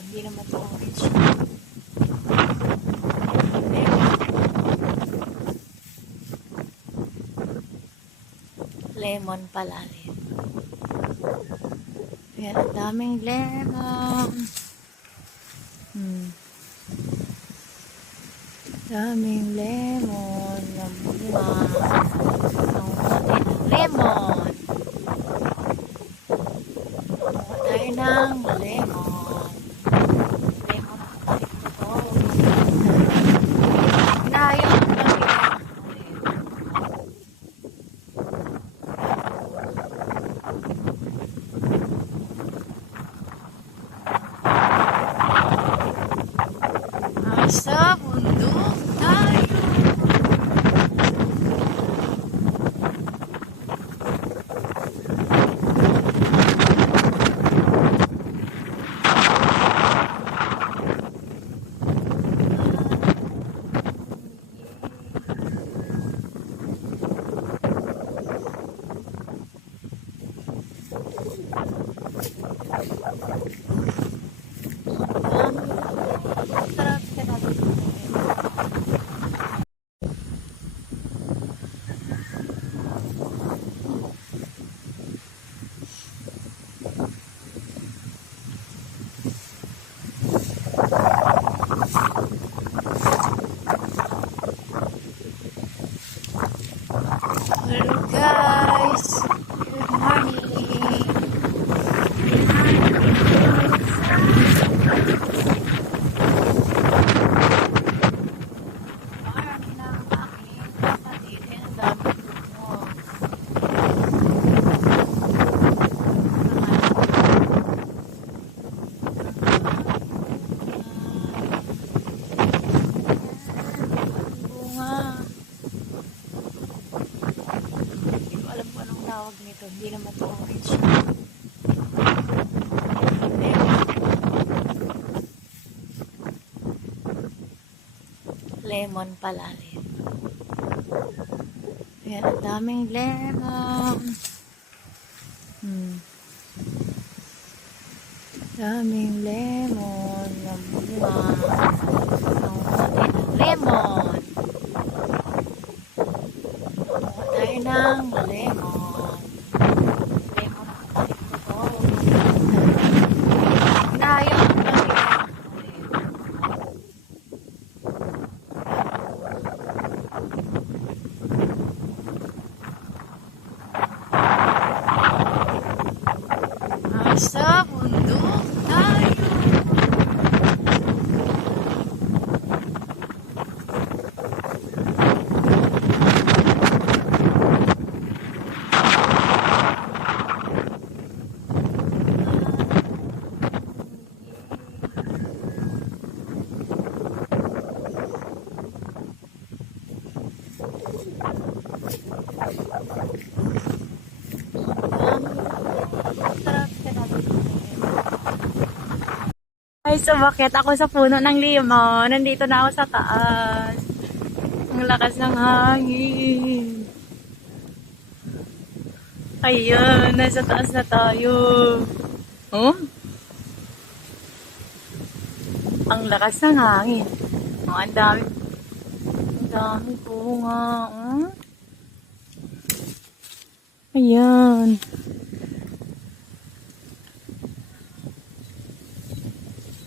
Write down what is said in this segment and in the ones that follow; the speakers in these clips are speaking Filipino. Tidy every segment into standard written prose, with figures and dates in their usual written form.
Hindi naman ito orange. Lemon palalim. Ayan, ang daming lemon. Daming lemon na bunga. Ang natin ng lemon. Tayo ng lemon. Lemon ang balik ko to. Inayang ang lemon. Sa bundok tayo. Hello guys, good morning. Marami na ang aking kapatid. Ang dami mo. Tawag nito, hindi naman ito orange. Lemon palalim. Ayan, ang daming lemon. Daming lemon na bunga. Ang natin ng lemon. Tayo ng lemon. Sa bundok tayo. Ay, sumakit ako sa puno ng limon. Nandito na ako sa taas. Ang lakas ng hangin. Ayun, nasa taas na tayo. Oh? Ang lakas ng hangin. Oh, ang dami. Ang dami bunga. Oh? Ayan.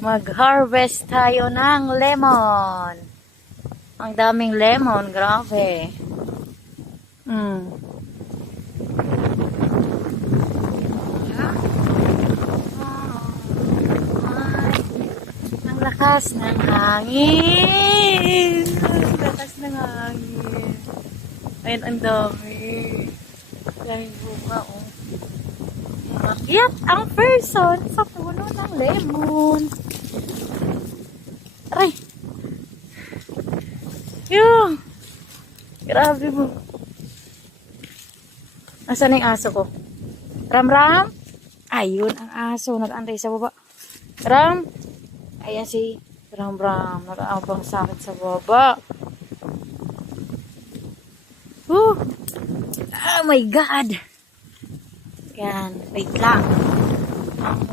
Mag-harvest tayo ng lemon. Ang daming lemon, grabe. Ang lakas ng hangin. Ang lakas ng hangin. Ayun, ang dami. Dahil bunga, oh. Umakyat ang person sa puno ng lemon. Aray! Yung! Grabe mo. Nasaan yung aso ko? Ram-ram? Ayun ang aso. Nag-antay sa baba. Ram! Ayan si Ram-ram. Nag-aabang sa akin sa baba. Oh my God! Yan. Wait lang.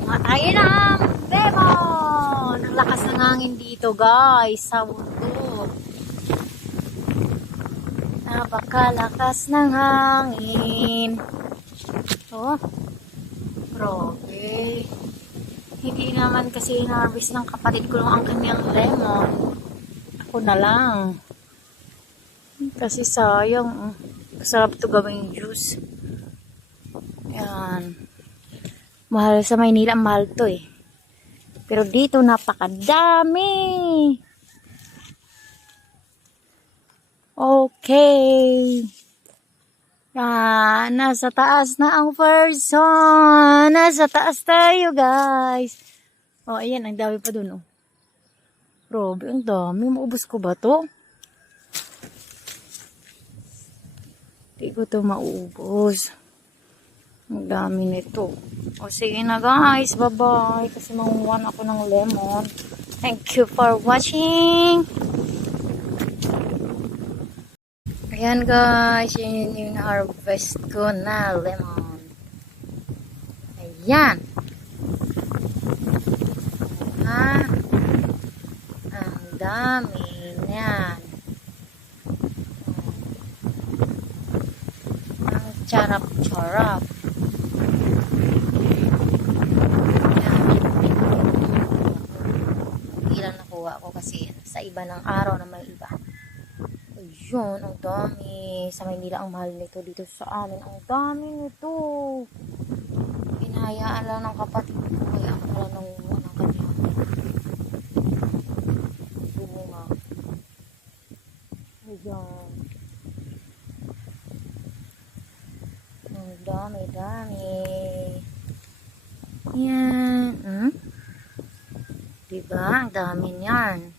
Mga tayo ng lemon! lakas ng hangin dito, guys, sa bundok. Napakalakas ng hangin. Oh, grabe. Hindi naman kasi in-harvest ng kapatid ko lang ang kanyang lemon. Ako na lang. Kasi sayang. Masarap ito gawing juice. Yan. Mahal sa Maynila, mahal to eh. Pero dito napakadami. Okay. Yan, nasa taas na ang person. Nasa taas tayo, guys. Oh, ayan, ang dami pa dun, oh. Grabe, ang dami. Maubos ko ba to? Hindi ko to maubos. Ang dami nito. O, sige na, guys. Bye-bye. Kasi manguha na ako ng lemon. Thank you for watching. Ayan guys, yun yung harvest ko na lemon. Ayan. Ha? Ang dami niyan. Ang charap-charap. Ilan nakuha ko kasi sa iba ng araw na may iba. Ayun, ang dami. Sa Maynila, ang mahal nito. Dito sa amin, ang dami nito. Hinahayaan lang ng kapatid ko. Kaya ako lang nanguha ng kanya. Bunga. Ayan. Ang dami. Yan. Diba? Ang dami niyan.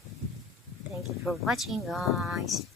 Thank you for watching, guys.